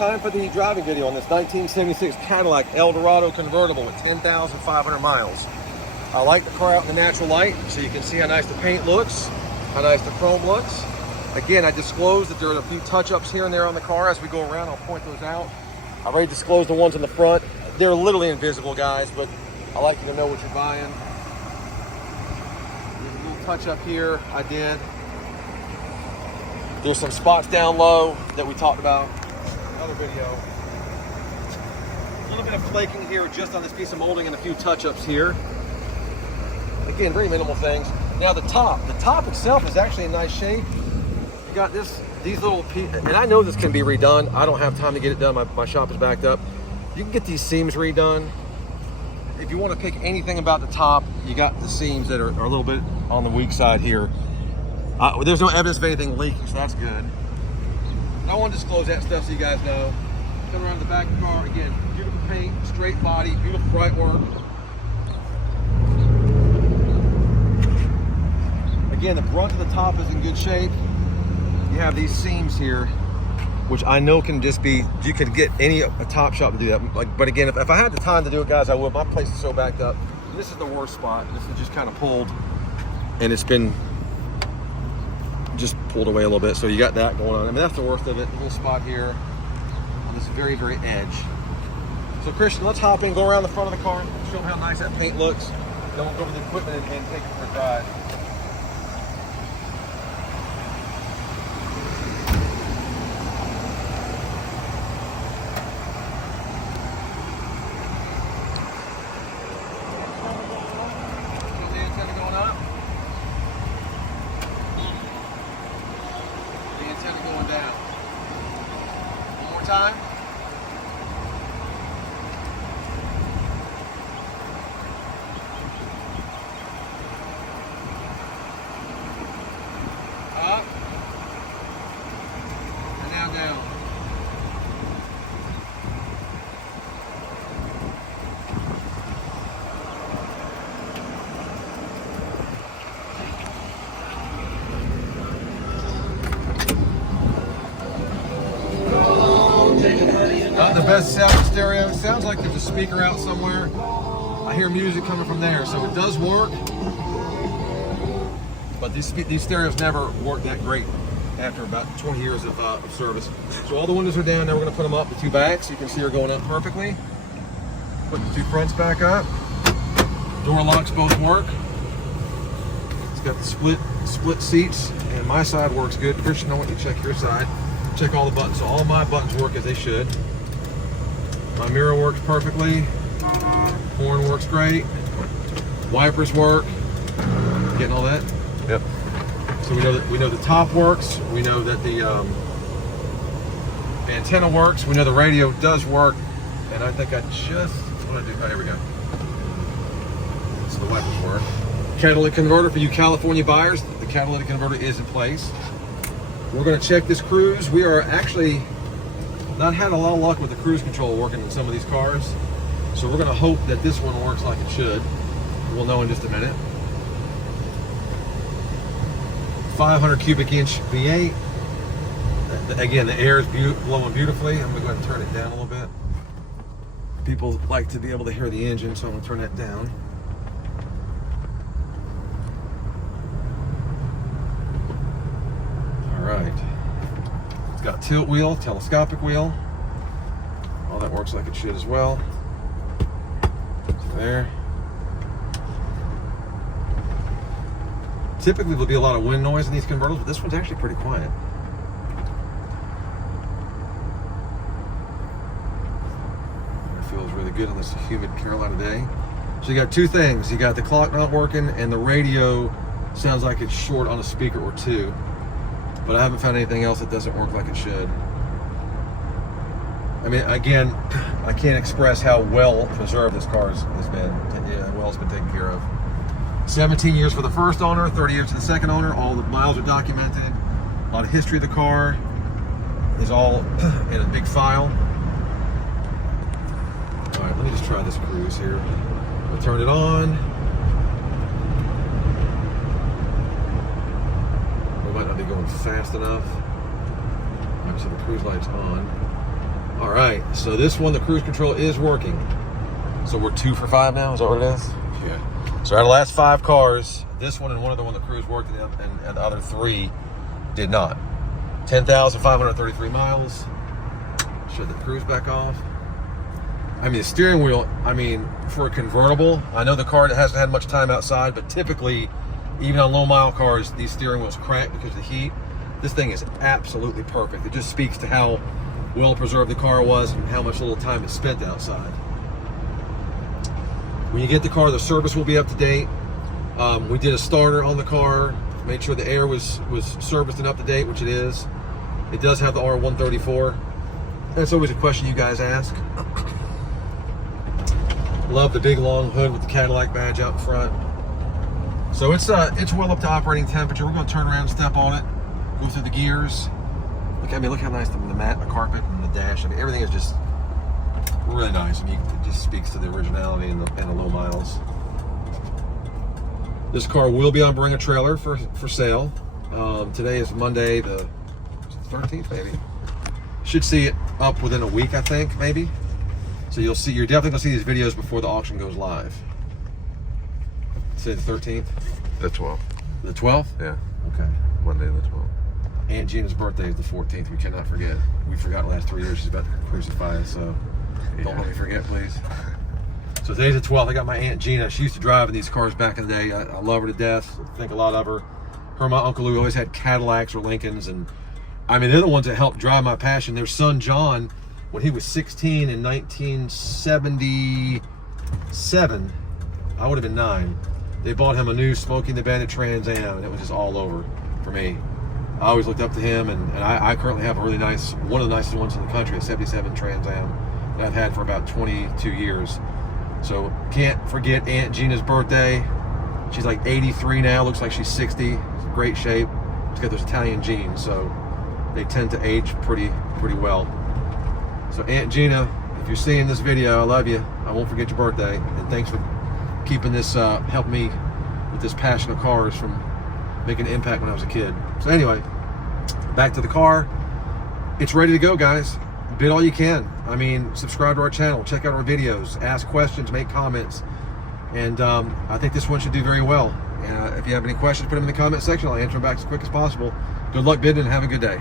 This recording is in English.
time for the driving video on this 1976 Cadillac Eldorado convertible with 10,500 miles. I like the car out in the natural light, so you can see how nice the paint looks, how nice the chrome looks. Again, I disclosed that there are a few touch-ups here and there on the car. As we go around, I'll point those out. I already disclosed the ones in the front. They're literally invisible, guys, but I like you to know what you're buying. There's a little touch-up here I did. There's some spots down low that we talked about in another video. A little bit of flaking here just on this piece of molding and a few touch-ups here. Again, very minimal things. Now the top itself is actually in nice shape. You got these little pieces, and I know this can be redone. I don't have time to get it done. My shop is backed up. You can get these seams redone. If you want to pick anything about the top, you got the seams that are a little bit on the weak side here. There's no evidence of anything leaking, so that's good. I want to disclose that stuff so you guys know. Come around the back of the car, again, beautiful paint, straight body, beautiful bright work. Again, the brunt of the top is in good shape. You have these seams here, which I know can just be, you could get a top shop to do that. But again, if I had the time to do it, guys, I would. My place is so backed up. This is the worst spot. This is just kind of pulled, and it's been just pulled away a little bit. So you got that going on. I mean, that's the worst of it. A little spot here on this very, very edge. So Christian, let's hop in, go around the front of the car, show them how nice that paint looks. Then we'll go to the equipment and take it for a drive. Going down. One more time. Up. And now down. Not the best sound stereo. It sounds like there's a speaker out somewhere. I hear music coming from there, so it does work. But these stereos never work that great after about 20 years of service. So all the windows are down. Now we're going to put them up, the two backs. You can see are going up perfectly. Put the two fronts back up. Door locks both work. It's got the split seats, and my side works good. Christian, I want you to check your side. Check all the buttons. So all my buttons work as they should. My mirror works perfectly. Horn works great. Wipers work. Getting all that? Yep. So we know the top works. We know that the antenna works. We know the radio does work. And I think what did I do? Oh, here we go. So the wipers work. Catalytic converter for you California buyers. The catalytic converter is in place. We're going to check this cruise. We are actually not had a lot of luck with the cruise control working in some of these cars. So we're going to hope that this one works like it should. We'll know in just a minute. 500 cubic inch V8. Again, the air is blowing beautifully. I'm going to go ahead and turn it down a little bit. People like to be able to hear the engine, so I'm going to turn that down. Right. It's got tilt wheel, telescopic wheel. All that works like it should as well. So there. Typically there'll be a lot of wind noise in these convertibles, but this one's actually pretty quiet. It feels really good on this humid Carolina day. So you got two things. You got the clock not working, and the radio sounds like it's short on a speaker or two. But I haven't found anything else that doesn't work like it should. I mean, again, I can't express how well preserved this car has been. Yeah, well, it's been taken care of. 17 years for the first owner, 30 years for the second owner. All the miles are documented. A lot of history of the car is all in a big file. All right, let me just try this cruise here. I'll turn it on. We might not be going fast enough. Obviously the cruise light's on. So this one, the cruise control is working. So we're 2 for 5 now, is that what it is? Yeah. So our last 5 cars, this one and one other one, the cruise worked, and the other 3 did not. 10,533 miles. Shut the cruise back off. I mean, the steering wheel, I mean, for a convertible, I know the car hasn't had much time outside, but typically, even on low mile cars, these steering wheels crack because of the heat. This thing is absolutely perfect. It just speaks to how well preserved the car was and how much little time it spent outside. When you get the car, the service will be up to date. We did a starter on the car, made sure the air was serviced and up to date, which it is. It does have the R134. That's always a question you guys ask. Love the big long hood with the Cadillac badge out in front. So it's well up to operating temperature. We're going to turn around and step on it, go through the gears. Look at me, look how nice the mat, the carpet, and the dash. I mean, everything is just really nice. I mean, it just speaks to the originality and the low miles. This car will be on Bring a Trailer for sale. Today is Monday, the 13th, maybe. Should see it up within a week, I think, maybe. So you're definitely gonna see these videos before the auction goes live. Say the 13th? The 12th. The 12th? Yeah. Okay. Monday the 12th. Aunt Gina's birthday is the 14th. We cannot forget. We forgot the last 3 years. She's about to crucify us, so don't let me forget, please. So today's the 12th. I got my Aunt Gina. She used to drive in these cars back in the day. I love her to death. I think a lot of her. Her and my Uncle Lou always had Cadillacs or Lincolns, and I mean, they're the ones that helped drive my passion. Their son, John, when he was 16 in 1977, I would have been 9. They bought him a new Smokey and the Bandit Trans Am, and it was just all over for me. I always looked up to him, and I currently have a really nice, one of the nicest ones in the country, a 77 Trans Am that I've had for about 22 years. So can't forget Aunt Gina's birthday. She's like 83 now, looks like she's 60. She's in great shape. She's got those Italian genes, so they tend to age pretty well. So Aunt Gina, if you're seeing this video, I love you. I won't forget your birthday, and thanks for keeping this, helping me with this passion of cars from making an impact when I was a kid. So anyway, back to the car. It's ready to go, guys. Bid all you can. I mean, subscribe to our channel, check out our videos, ask questions, make comments, and I think this one should do very well. If you have any questions, put them in the comment section. I'll answer them back as quick as possible. Good luck bidding and have a good day.